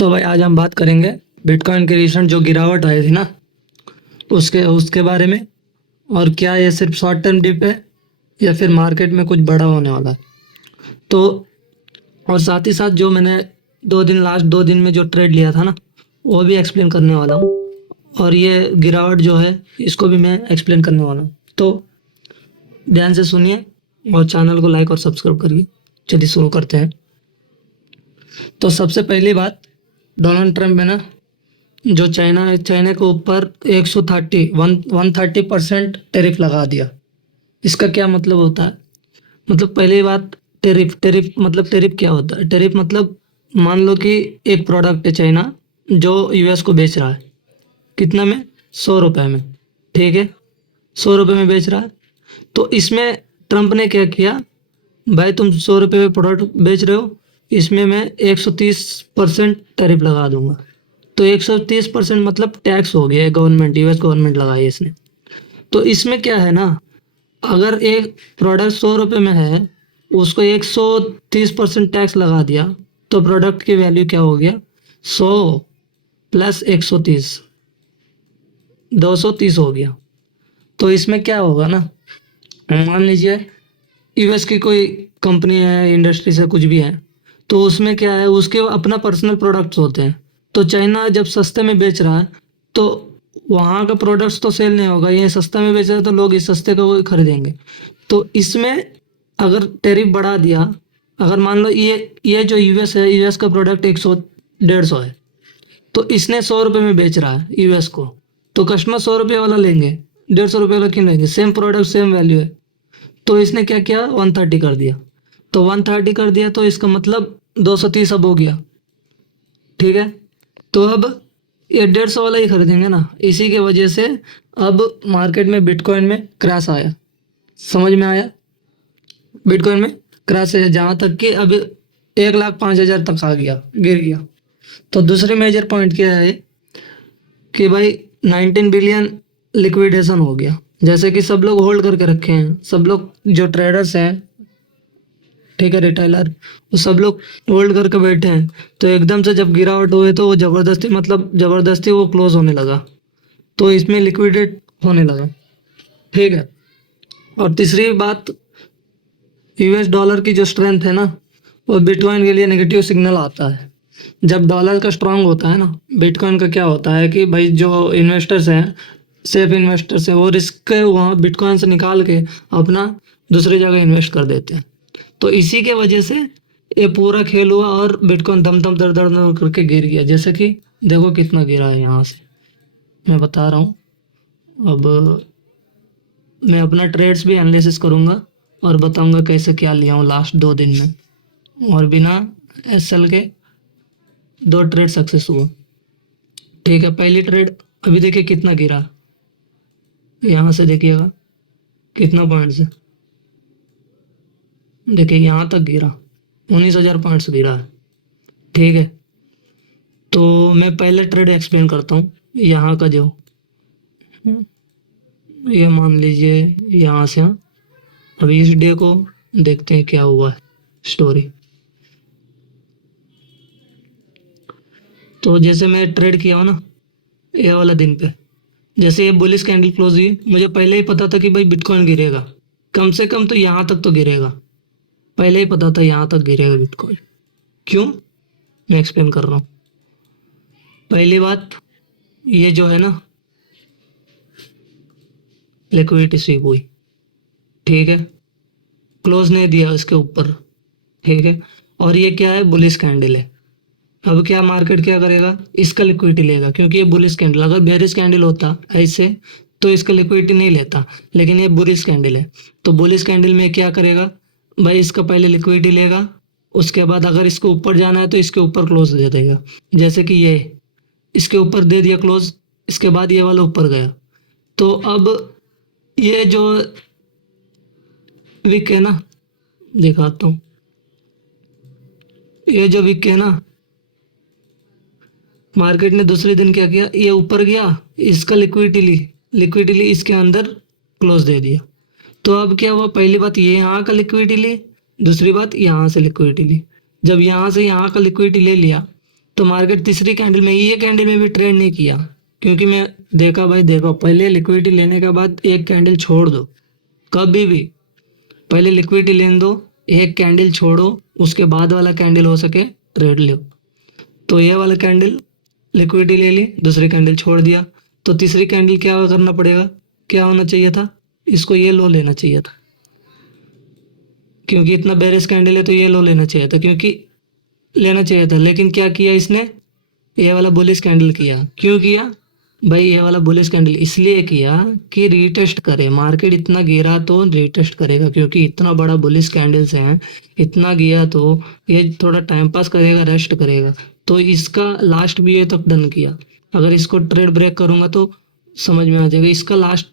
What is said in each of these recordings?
तो भाई आज हम बात करेंगे बिटकॉइन की रिसेंट जो गिरावट आई थी ना उसके उसके बारे में। और क्या ये सिर्फ शॉर्ट टर्म डिप है या फिर मार्केट में कुछ बड़ा होने वाला है। तो और साथ ही साथ जो मैंने लास्ट 2 दिन में जो ट्रेड लिया था ना वो भी एक्सप्लेन करने वाला हूँ। और ये गिरावट जो है इसको भी मैं एक्सप्लेन करने वाला हूँ। तो ध्यान से सुनिए और चैनल को लाइक और सब्सक्राइब करिए। चलिए शुरू करते हैं। तो सबसे पहली बात, डोनाल्ड ट्रंप है ना, जो चाइना के ऊपर 130% टैरिफ लगा दिया। इसका क्या मतलब होता है? मतलब पहली बात, टैरिफ टैरिफ मतलब टैरिफ क्या होता है? टैरिफ मतलब मान लो कि एक प्रोडक्ट है चाइना जो यूएस को बेच रहा है, कितना में? 100 रुपये में। ठीक है, 100 रुपये में बेच रहा है। तो इसमें ट्रंप ने क्या किया, भाई तुम 100 रुपये में प्रोडक्ट बेच रहे हो, इसमें मैं 130% टैरिफ लगा दूंगा। तो 130% मतलब टैक्स हो गया है, गवर्नमेंट, यूएस गवर्नमेंट लगाई है इसने। तो इसमें क्या है ना, अगर एक प्रोडक्ट 100 रुपये में है, उसको 130% टैक्स लगा दिया, तो प्रोडक्ट की वैल्यू क्या हो गया? 100 प्लस 130, 230 हो गया। तो इसमें क्या होगा ना, मान लीजिए यूएस की कोई कंपनी है, इंडस्ट्री से कुछ भी है, तो उसमें क्या है, उसके अपना पर्सनल प्रोडक्ट्स होते हैं। तो चाइना जब सस्ते में बेच रहा है तो वहाँ का प्रोडक्ट्स तो सेल नहीं होगा, ये सस्ते में बेच रहा है तो लोग इस सस्ते को खरीदेंगे। तो इसमें अगर टैरिफ बढ़ा दिया, अगर मान लो ये जो यूएस है, यूएस का प्रोडक्ट 100 150 है, तो इसने 100 रुपये में बेच रहा है यूएस को, तो कस्टमर 100 रुपये वाला लेंगे, 150 रुपये वाला क्यों लेंगे? सेम प्रोडक्ट सेम वैल्यू है। तो इसने क्या किया, 130 कर दिया। तो 130 कर दिया तो इसका मतलब 230 अब हो गया। ठीक है, तो अब ये 150 वाला ही खरीदेंगे ना। इसी के वजह से अब मार्केट में बिटकॉइन में क्रैश आया। समझ में आया? बिटकॉइन में क्रैश है, जहाँ तक कि अब 1,05,000 तक आ गया, गिर गया। तो दूसरी मेजर पॉइंट क्या है कि भाई 19 बिलियन लिक्विडेशन हो गया। जैसे कि सब लोग होल्ड करके रखे हैं, सब लोग जो ट्रेडर्स हैं, ठीक है, रिटेलर, वो सब लोग होल्ड करके बैठे हैं। तो एकदम से जब गिरावट हुए तो वो ज़बरदस्ती वो क्लोज होने लगा, तो इसमें लिक्विडेट होने लगा। ठीक है। और तीसरी बात, यूएस डॉलर की जो स्ट्रेंथ है ना, वो बिटकॉइन के लिए नेगेटिव सिग्नल आता है। जब डॉलर का स्ट्रांग होता है ना, बिटकॉइन का क्या होता है कि भाई जो इन्वेस्टर्स हैं, सेफ इन्वेस्टर्स हैं, वो रिस्क वहाँ बिटकॉइन से निकाल के अपना दूसरी जगह इन्वेस्ट कर देते हैं। तो इसी के वजह से ये पूरा खेल हुआ और बिटकॉइन दम दम दर दर दर करके गिर गया। जैसे कि देखो कितना गिरा है यहाँ से, मैं बता रहा हूँ। अब मैं अपना ट्रेड्स भी एनालिसिस करूँगा और बताऊँगा कैसे क्या लिया हूँ लास्ट 2 दिन में। और बिना एसएल के 2 ट्रेड सक्सेस हुआ। ठीक है, पहली ट्रेड अभी देखिए कितना गिरा, यहाँ से देखिएगा कितना पॉइंट से, देखिए यहाँ तक गिरा, 19,000 पॉइंट्स गिरा है। ठीक है, तो मैं पहले ट्रेड एक्सप्लेन करता हूँ। यहाँ का जो, ये मान लीजिए यहाँ से, हाँ, अभी इस डे को देखते हैं क्या हुआ है स्टोरी। तो जैसे मैं ट्रेड किया हूँ ना, ये वाला दिन पे, जैसे ये बुलिश कैंडल क्लोज हुई, मुझे पहले ही पता था कि भाई बिटकॉइन गिरेगा, कम से कम तो यहाँ तक तो गिरेगा। पहले ही पता था यहाँ तक गिरेगा बिटकॉइन। क्यों? मैं एक्सप्लेन कर रहा हूँ। पहली बात, ये जो है ना, लिक्विडिटी स्वीप हुई। ठीक है, क्लोज नहीं दिया इसके ऊपर। ठीक है, और ये क्या है, बुलिश कैंडल है। अब क्या मार्केट क्या करेगा, इसका लिक्विडिटी लेगा, क्योंकि ये बुलिश कैंडल, अगर बेरिश कैंडल होता ऐसे तो इसका लिक्विडिटी नहीं लेता, लेकिन ये बुलिश कैंडल है। तो बुलिश कैंडल में क्या करेगा भाई, इसका पहले लिक्विडिटी लेगा, उसके बाद अगर इसको ऊपर जाना है तो इसके ऊपर क्लोज दे देगा। जैसे कि ये इसके ऊपर दे दिया क्लोज, इसके बाद ये वाला ऊपर गया। तो अब ये जो विक है ना, दिखाता हूँ, ये जो विक है ना, मार्केट ने दूसरे दिन क्या किया, ये ऊपर गया, इसका लिक्विडिटी ली, इसके अंदर क्लोज दे दिया। तो अब क्या हुआ, पहली बात ये यहाँ का लिक्विडिटी ली, दूसरी बात यहाँ से लिक्विडिटी ली। जब यहाँ से यहाँ का लिक्विडिटी ले लिया तो मार्केट तीसरी कैंडल में, ये कैंडल में भी ट्रेड नहीं किया, क्योंकि मैं देखा भाई, देखो पहले लिक्विडिटी लेने के बाद एक कैंडल छोड़ दो, कभी भी पहले लिक्विडिटी लेने दो, एक कैंडल छोड़ो, उसके बाद वाला कैंडल हो सके ट्रेड लो। तो ये वाला कैंडल लिक्विडिटी ले ली, दूसरी कैंडल छोड़ दिया, तो तीसरी कैंडल क्या करना पड़ेगा, क्या होना चाहिए था, इसको ये लो लेना चाहिए था, क्योंकि इतना बेरिश कैंडल है तो ये लो लेना चाहिए था, क्योंकि लेना चाहिए था। लेकिन क्या किया इसने, ये वाला बुलिश कैंडल किया। क्यों किया भाई, ये वाला बुलिश कैंडल इसलिए किया कि रीटेस्ट करे, मार्केट इतना गिरा तो रीटेस्ट करेगा, क्योंकि इतना बड़ा बुलिश कैंडल्स हैं, इतना गिरा तो ये थोड़ा टाइम पास करेगा, रेस्ट करेगा। तो इसका लास्ट भी ये तक डन किया, अगर इसको ट्रेड ब्रेक करूंगा तो समझ में आ जाएगा। इसका लास्ट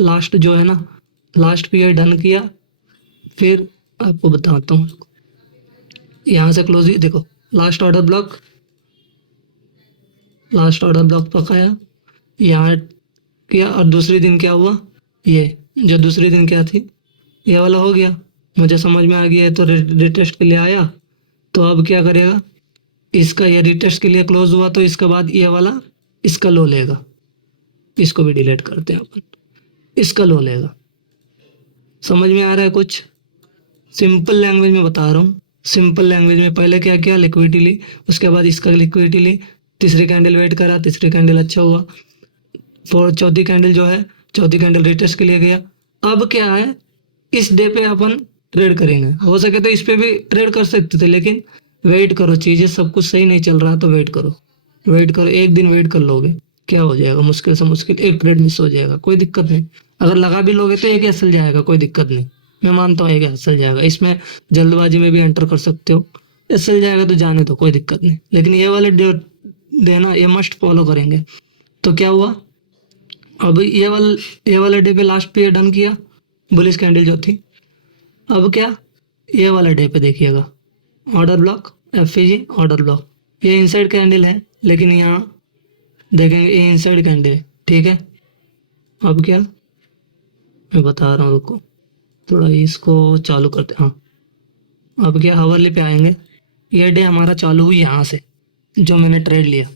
लास्ट जो है ना, लास्ट पीरियड डन किया। फिर आपको बताता हूँ, यहाँ से क्लोज, देखो last order block, last order block पकाया, यहाँ किया, और दूसरे दिन क्या हुआ, ये जो दूसरे दिन क्या थी, ये वाला हो गया, मुझे समझ में आ गया है, तो रिटेस्ट के लिए आया। तो अब क्या करेगा, इसका ये रिटेस्ट के लिए क्लोज हुआ, तो इसके बाद ये वाला इसका लो लेगा, इसको भी डिलीट करते हैं अपन, इसका लो लेगा। समझ में आ रहा है कुछ, सिंपल लैंग्वेज में बता रहा हूँ, सिंपल लैंग्वेज में। पहले क्या किया, लिक्विडिटी ली, उसके बाद इसका लिक्विडिटी ली, तीसरी कैंडल वेट करा, तीसरी कैंडल अच्छा हुआ, और चौथी कैंडल जो है, चौथी कैंडल रिटेस्ट के लिए गया। अब क्या है, इस डे पे अपन ट्रेड करेंगे, हो सके तो इस पे भी ट्रेड कर सकते थे, लेकिन वेट करो, चीज़ें सब कुछ सही नहीं चल रहा तो वेट करो, वेट करो, एक दिन वेट कर लोगे, क्या हो जाएगा, मुश्किल से मुश्किल एक ट्रेड मिस हो जाएगा, कोई दिक्कत नहीं। अगर लगा भी लोगे तो एक हसल जाएगा, कोई दिक्कत नहीं, मैं मानता हूँ एक हसल जाएगा, इसमें जल्दबाजी में भी एंटर कर सकते हो, हसल जाएगा तो जाने दो, कोई दिक्कत नहीं। लेकिन ये वाले डे देना, ये मस्ट फॉलो करेंगे। तो क्या हुआ, अब ये वाला डे पे लास्ट पे डन किया, बुलिश कैंडल जो थी। अब क्या, ये वाला डे पे देखिएगा, order block, FEG order block, ये इनसाइड कैंडल है, लेकिन यहाँ देखेंगे ये इनसाइड कैंडल है, ठीक है। अब क्या, मैं बता रहा हूँ, रुको थोड़ा इसको चालू करते, हाँ। अब क्या, हावरली पे आएंगे, ये डे हमारा चालू हुई यहाँ से, जो मैंने ट्रेड लिया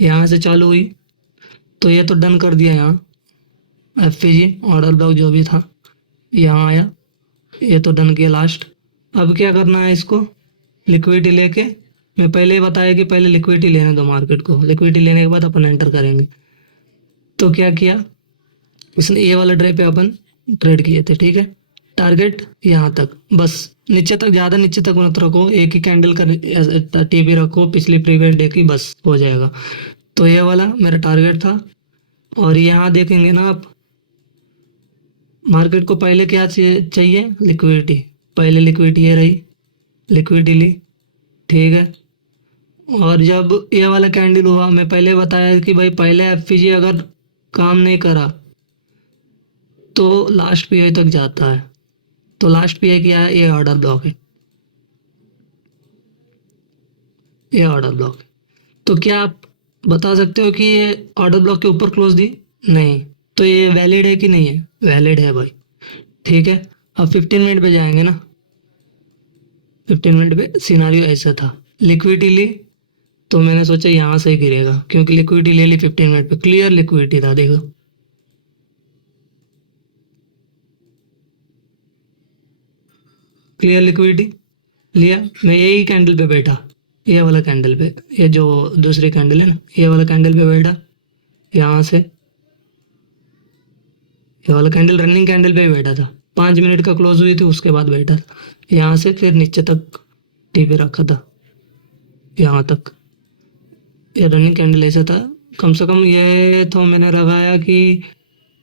यहाँ से चालू हुई, तो ये तो डन कर दिया यहाँ, एफईजी ऑर्डर ब्लॉक जो भी था यहाँ आया, ये तो डन किया लास्ट। अब क्या करना है, इसको लिक्विडिटी लेके, मैं पहले ही बताया कि पहले लिक्विडिटी लेने दो मार्केट को, लिक्विडिटी लेने के बाद अपन एंटर करेंगे। तो क्या किया उसने, ये वाला ड्रे पे अपन ट्रेड किए थे, ठीक है। टारगेट यहाँ तक, बस नीचे तक, ज़्यादा नीचे तक मत रखो, एक ही कैंडल का टीपी रखो पिछली प्रीवियस डे की, बस हो जाएगा। तो ये वाला मेरा टारगेट था। और यहाँ देखेंगे ना आप, मार्केट को पहले क्या चाहिए, लिक्विडिटी, पहले लिक्विडिटी ये रही, लिक्विडिटी ली, ठीक है। और जब ये वाला कैंडल हुआ, मैं पहले बताया कि भाई पहले एफईजी अगर काम नहीं करा तो लास्ट पीआई तक जाता है, तो लास्ट पीआई क्या है, ये ऑर्डर ब्लॉक है, ये ऑर्डर ब्लॉक है। तो क्या आप बता सकते हो कि ये ऑर्डर ब्लॉक के ऊपर क्लोज दी, नहीं, तो ये वैलिड है कि नहीं है, वैलिड है भाई, ठीक है। अब 15 मिनट पे जाएंगे ना, 15 मिनट पे सिनारियो ऐसा था, लिक्विडिटी ली, तो मैंने सोचा यहाँ से ही गिरेगा, क्योंकि लिक्विडिटी ले ली 15 मिनट पे, क्लियर लिक्विडिटी था, देखो क्लियर लिक्विडिटी लिया। मैं यही कैंडल पे बैठा, ये वाला कैंडल पे, ये जो दूसरी कैंडल है ना, ये वाला कैंडल पे बैठा, यहाँ से ये वाला कैंडल रनिंग कैंडल पे ही बैठा था, 5 मिनट का क्लोज हुई थी, उसके बाद बैठा था यहाँ से, फिर नीचे तक टीपी रखा था, यहाँ तक। ये रनिंग कैंडल ऐसा था, कम से कम ये तो मैंने लगाया कि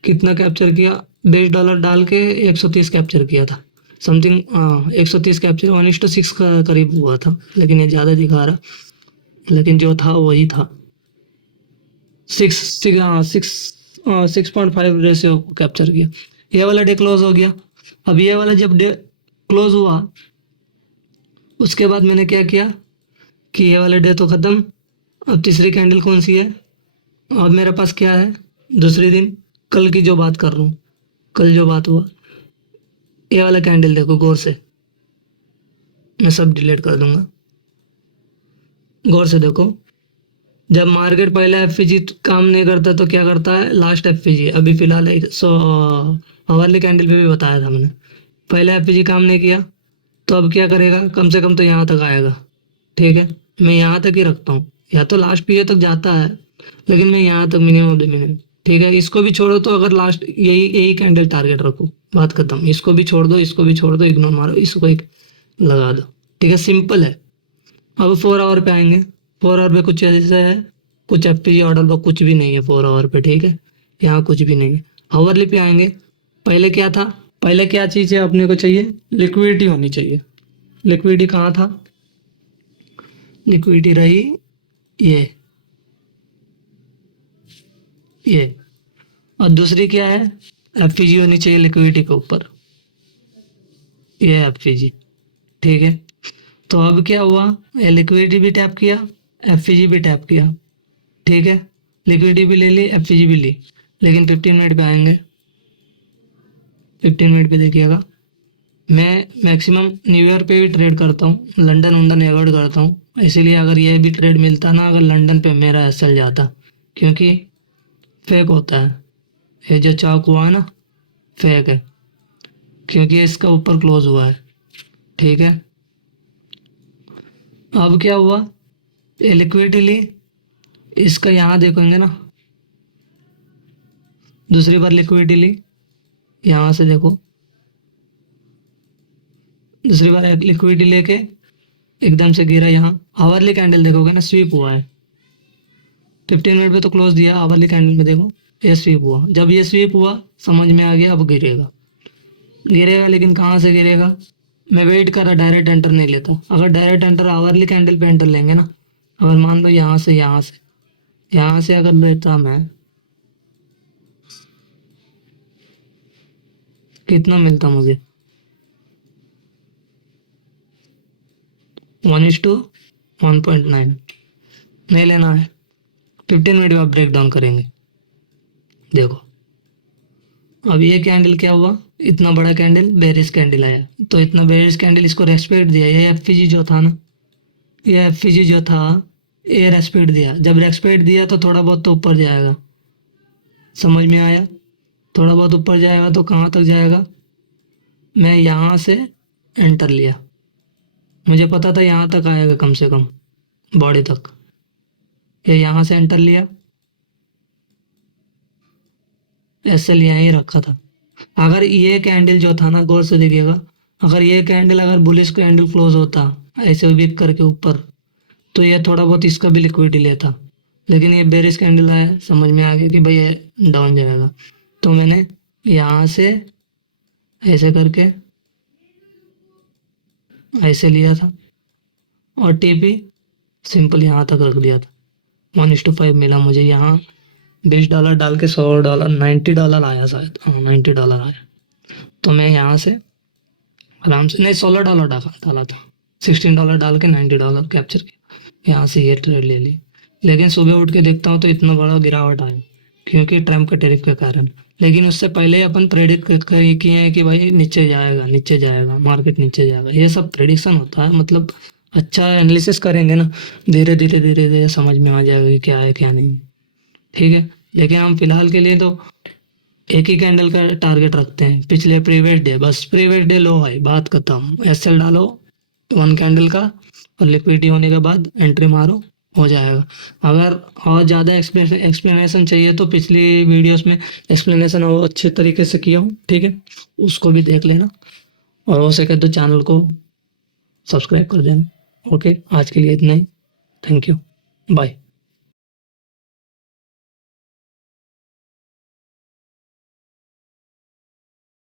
कितना कैप्चर किया, $20 डाल के 130 कैप्चर किया था समथिंग, हाँ 130 कैप्चर, 1:6 का करीब हुआ था, लेकिन ये ज़्यादा दिखा रहा, लेकिन जो था वही था, 6.5 रेशियो कैप्चर किया। ये वाला डे क्लोज हो गया। अब ये वाला जब डे क्लोज हुआ, उसके बाद मैंने क्या किया कि ये वाला डे तो ख़त्म, अब तीसरी कैंडल कौन सी है, अब मेरे पास क्या है, दूसरे दिन, कल की जो बात कर रहा हूँ, कल जो बात हुआ, ये वाला कैंडल देखो गौर से, मैं सब डिलीट कर दूंगा, गौर से देखो, जब मार्केट पहले एफपीजी काम नहीं करता तो क्या करता है, लास्ट एफपीजी अभी फिलहाल हवाली कैंडल पे भी बताया था मैंने, पहले एफपीजी काम नहीं किया तो अब क्या करेगा, कम से कम तो यहाँ तक आएगा। ठीक है, मैं यहाँ तक ही रखता हूँ, या तो लास्ट पीरियड तक जाता है, लेकिन मैं यहाँ तक मिनिमम द मिनिमम। ठीक है, इसको भी छोड़ो, तो अगर लास्ट यही यही कैंडल टारगेट रखो, बात खत्म। इसको भी छोड़ दो, इसको भी छोड़ दो, इग्नोर मारो, इसको एक लगा दो। ठीक है, सिंपल है। अब 4 आवर पे आएंगे। 4 आवर पे कुछ ऐसा है, कुछ एफपीजी ऑर्डर का कुछ भी नहीं है 4 आवर पे। ठीक है, यहाँ कुछ भी नहीं है। हावरली पे आएंगे। पहले क्या था, पहले क्या चीज़ है अपने को चाहिए, लिक्विडिटी होनी चाहिए। लिक्विडिटी कहाँ था, लिक्विडिटी रही ये ये और दूसरी क्या है, एफपीजी होनी चाहिए लिक्विडिटी के ऊपर, ये एफपीजी। ठीक है, तो अब क्या हुआ, ये लिक्विडिटी भी टैप किया, एफपीजी भी टैप किया। ठीक है, लिक्विडिटी भी ले ली, एफपीजी भी ली, लेकिन 15 मिनट पे आएंगे। 15 मिनट पे देखिएगा, मैं मैक्सिमम न्यू ईयर पे भी ट्रेड करता हूँ, लंदन वंदन एवॉइड करता हूँ, इसीलिए अगर ये भी ट्रेड मिलता ना, अगर लंदन पे मेरा एसएल जाता, क्योंकि फेक होता है ये जो चौक हुआ है ना, फेक है, क्योंकि ये इसका ऊपर क्लोज हुआ है। ठीक है, अब क्या हुआ, ये लिक्विडिटी ली, इसका यहाँ देखेंगे ना, दूसरी बार लिक्विडिटी ली, यहाँ से देखो, दूसरी बार लिक्विडिटी लेके एकदम से गिरा। यहाँ आवरली कैंडल देखोगे ना, स्वीप हुआ है। 15 मिनट पे तो क्लोज दिया, आवरली कैंडल में देखो ये स्वीप हुआ। जब ये स्वीप हुआ समझ में आ गया, अब गिरेगा। गिरेगा लेकिन कहाँ से गिरेगा, मैं वेट कर रहा, डायरेक्ट एंटर नहीं लेता। अगर डायरेक्ट एंटर आवरली कैंडल पे एंटर लेंगे ना, अगर मान लो यहाँ से अगर लेता मैं, कितना मिलता मुझे, 1:1.9। नहीं लेना है, 15 मिनट में ब्रेक डाउन करेंगे। देखो अब ये कैंडल क्या हुआ, इतना बड़ा कैंडल बेरिश कैंडल आया, तो इतना बेरिश कैंडल इसको रेस्पेक्ट दिया। ये एफपीजी जो था ना, ये एफपीजी जो था, ये रेस्पेक्ट दिया। जब रेस्पेक्ट दिया तो थोड़ा बहुत तो ऊपर जाएगा, समझ में आया, थोड़ा बहुत ऊपर जाएगा तो कहाँ तक जाएगा, मैं यहाँ से एंटर लिया, मुझे पता था यहाँ तक आएगा कम से कम, बॉडी तक। ये यहाँ से एंटर लिया, एसएल यहीं रखा था। अगर ये कैंडल जो था ना, गौर से देखिएगा, अगर ये कैंडल अगर बुलिश कैंडल क्लोज होता ऐसे वीक करके ऊपर, तो ये थोड़ा बहुत इसका भी लिक्विडिटी लेता, लेकिन ये बेरिश कैंडल आया, समझ में आ गया कि भाई ये डाउन जाएगा, तो मैंने यहाँ से ऐसे करके ऐसे लिया था, और टीपी सिंपल यहाँ तक रख दिया था। 1:5 मिला मुझे यहाँ, $20 डाल के $100, $90 आया शायद, हाँ $90 आया। तो मैं यहाँ से आराम से, नहीं $16 डाला था, $16 डाल के $90 कैप्चर किया, यहाँ से ये ट्रेड ले ली। लेकिन सुबह उठ के देखता हूँ तो इतना बड़ा गिरावट आया, क्योंकि ट्रम्प के टैरिफ के कारण। लेकिन उससे पहले ही अपन प्रेडिक्ट किए हैं कि भाई नीचे जाएगा, नीचे जाएगा, मार्केट नीचे जाएगा। ये सब प्रेडिक्शन होता है, मतलब अच्छा एनालिसिस करेंगे ना, धीरे धीरे धीरे धीरे समझ में आ जाएगा कि क्या है क्या नहीं। ठीक है, लेकिन हम फिलहाल के लिए तो एक ही कैंडल का टारगेट रखते हैं, पिछले प्रीवियस डे, बस प्रीवियस डे लो है, बात खत्म। एसएल डालो 1 कैंडल का, और लिक्विडिटी होने के बाद एंट्री मारो, हो जाएगा। अगर और ज़्यादा एक्सप्लेनेशन चाहिए तो पिछली वीडियोस में एक्सप्लेनेशन और अच्छे तरीके से किया हूँ। ठीक है, उसको भी देख लेना, और हो सके तो चैनल को सब्सक्राइब कर देना। ओके, आज के लिए इतना ही, थैंक यू, बाय।